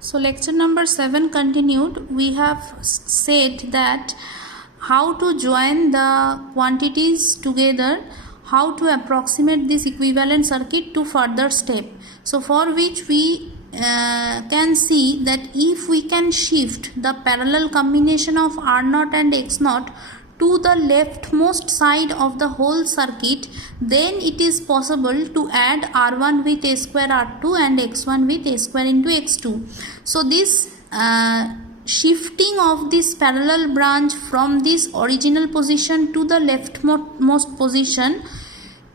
So lecture number 7 continued. We have said that how to join the quantities together, how to approximate this equivalent circuit to further step. So for which we can see that if we can shift the parallel combination of R0 and X0 to the leftmost side of the whole circuit, then it is possible to add R1 with A square R2 and X1 with A square into X2. So this shifting of this parallel branch from this original position to the leftmost position,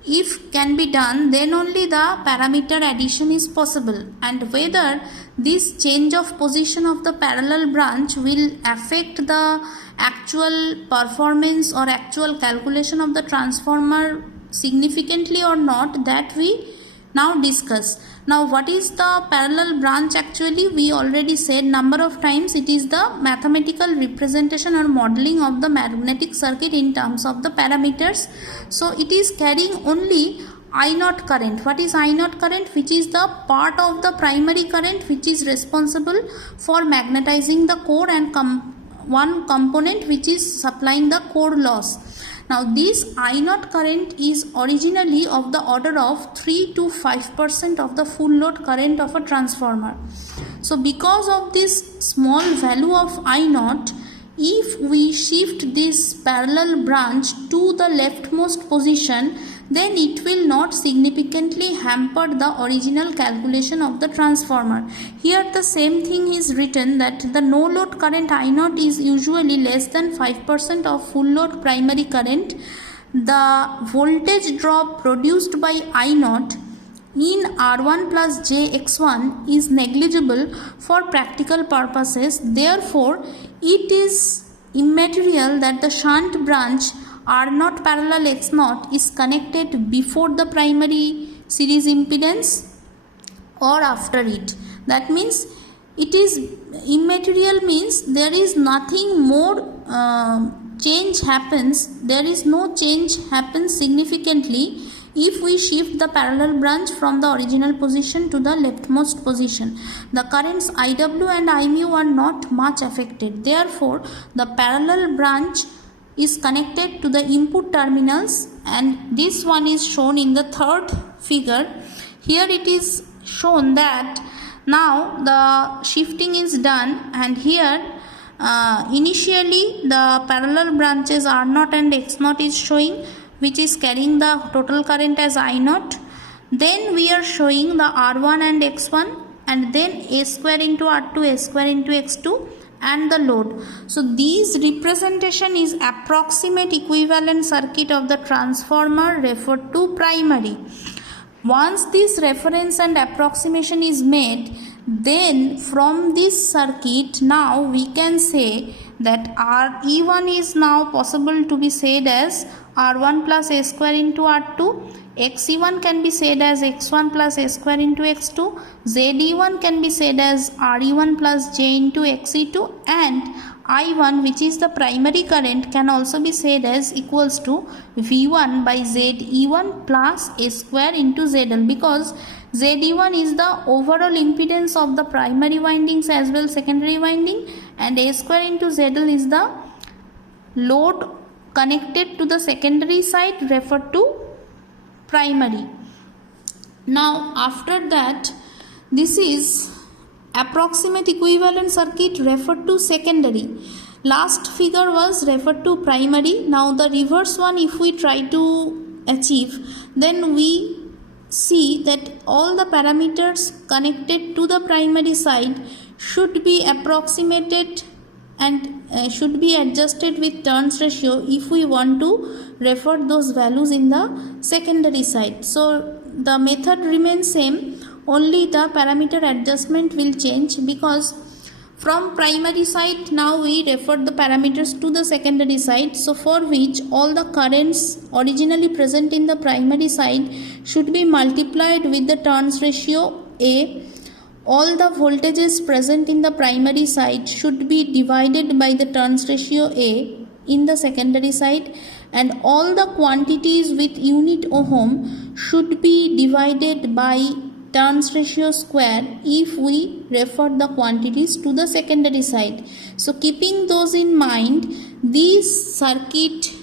if can be done, then only the parameter addition is possible. And whether this change of position of the parallel branch will affect the actual performance or actual calculation of the transformer significantly or not, that we now discuss. Now what is the parallel branch actually? We already said number of times, it is the mathematical representation or modeling of the magnetic circuit in terms of the parameters. So it is carrying only I0 current. What is I0 current? Which is the part of the primary current which is responsible for magnetizing the core, and one component which is supplying the core loss. Now this I0 current is originally of the order of 3 to 5% of the full load current of a transformer. So because of this small value of I0, if we shift this parallel branch to the leftmost position, then it will not significantly hamper the original calculation of the transformer. Here the same thing is written, that the no load current I0 is usually less than 5% of full load primary current. The voltage drop produced by I0 in R1 plus JX1 is negligible for practical purposes. Therefore, it is immaterial that the shunt branch R0 parallel X0 is connected before the primary series impedance or after it. That means it is immaterial, means there is nothing more change happens, there is no change happens significantly if we shift the parallel branch from the original position to the leftmost position. The currents IW and IMU are not much affected. Therefore, the parallel branch is connected to the input terminals, and this one is shown in the third figure. Here it is shown that now the shifting is done, and here initially the parallel branches R0 and X0 is showing, which is carrying the total current as I0. Then we are showing the R1 and X1, and then A square into R2, A square into X2, and the load. So these representation is approximate equivalent circuit of the transformer referred to primary. Once this reference and approximation is made, then from this circuit now we can say that RE1 is now possible to be said as R1 plus A square into R2, XE1 can be said as X1 plus A square into X2, ZE1 can be said as RE1 plus J into XE2, and I1, which is the primary current, can also be said as equals to V1 by ZE1 plus A square into ZL, because ZE1 is the overall impedance of the primary windings as well secondary winding, and A square into ZL is the load connected to the secondary side referred to primary. Now after that, this is approximate equivalent circuit referred to secondary. Last figure was referred to primary. Now the reverse one, if we try to achieve, then we see that all the parameters connected to the primary side should be approximated and should be adjusted with turns ratio if we want to refer those values in the secondary side. So the method remains same, only the parameter adjustment will change, because from primary side now we refer the parameters to the secondary side. So for which all the currents originally present in the primary side should be multiplied with the turns ratio A. All the voltages present in the primary side should be divided by the turns ratio A in the secondary side, and all the quantities with unit ohm should be divided by turns ratio square if we refer the quantities to the secondary side. So keeping those in mind, this circuit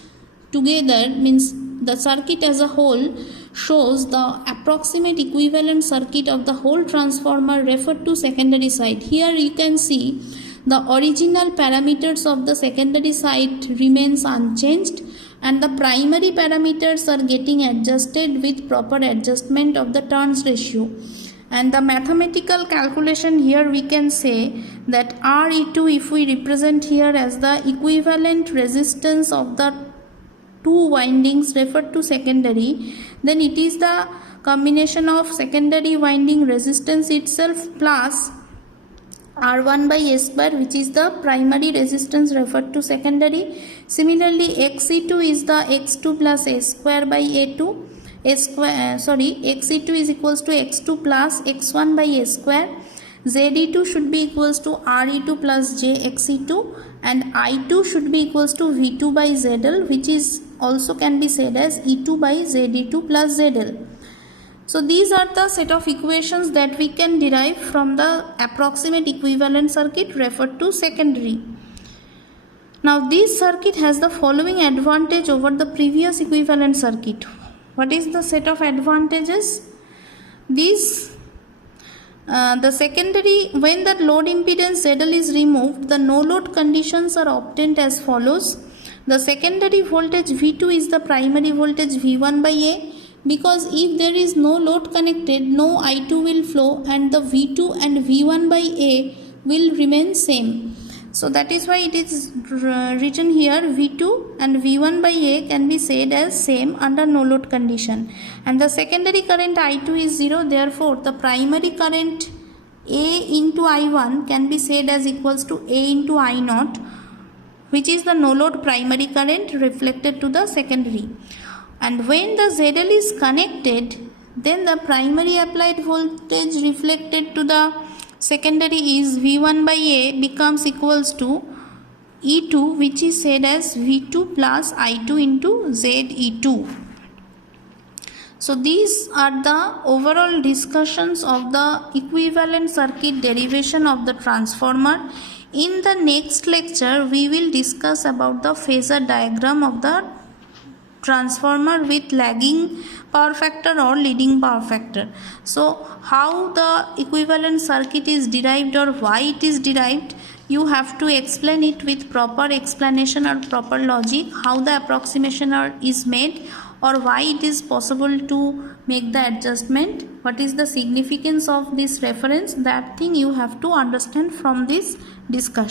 together means the circuit as a whole shows the approximate equivalent circuit of the whole transformer referred to secondary side. Here you can see the original parameters of the secondary side remains unchanged and the primary parameters are getting adjusted with proper adjustment of the turns ratio. And the mathematical calculation here we can say that RE2, if we represent here as the equivalent resistance of the two windings referred to secondary, then it is the combination of secondary winding resistance itself plus R1 by A square, which is the primary resistance referred to secondary. Similarly, XE2 is the X2 plus A square by A2. XE2 is equals to X2 plus X1 by A square. ZE2 should be equals to RE2 plus JXE2, and I2 should be equals to V2 by ZL, which is also can be said as E2 by ZE2 plus ZL. So these are the set of equations that we can derive from the approximate equivalent circuit referred to secondary. Now this circuit has the following advantage over the previous equivalent circuit. What is the set of advantages? The secondary, when the load impedance ZL is removed, the no load conditions are obtained as follows. The secondary voltage V2 is the primary voltage V1 by A, because if there is no load connected, no I2 will flow and the V2 and V1 by A will remain same. So that is why it is written here V2 and V1 by A can be said as same under no load condition. And the secondary current I2 is 0, therefore the primary current A into I1 can be said as equals to A into I0, which is the no load primary current reflected to the secondary. And when the ZL is connected, then the primary applied voltage reflected to the secondary is V1 by A becomes equals to E2, which is said as V2 plus I2 into ZE2. So these are the overall discussions of the equivalent circuit derivation of the transformer. In the next lecture, we will discuss about the phasor diagram of the transformer with lagging power factor or leading power factor. So how the equivalent circuit is derived or why it is derived, you have to explain it with proper explanation or proper logic, how the approximation is made or why it is possible to make the adjustment, what is the significance of this reference, that thing you have to understand from this discussion.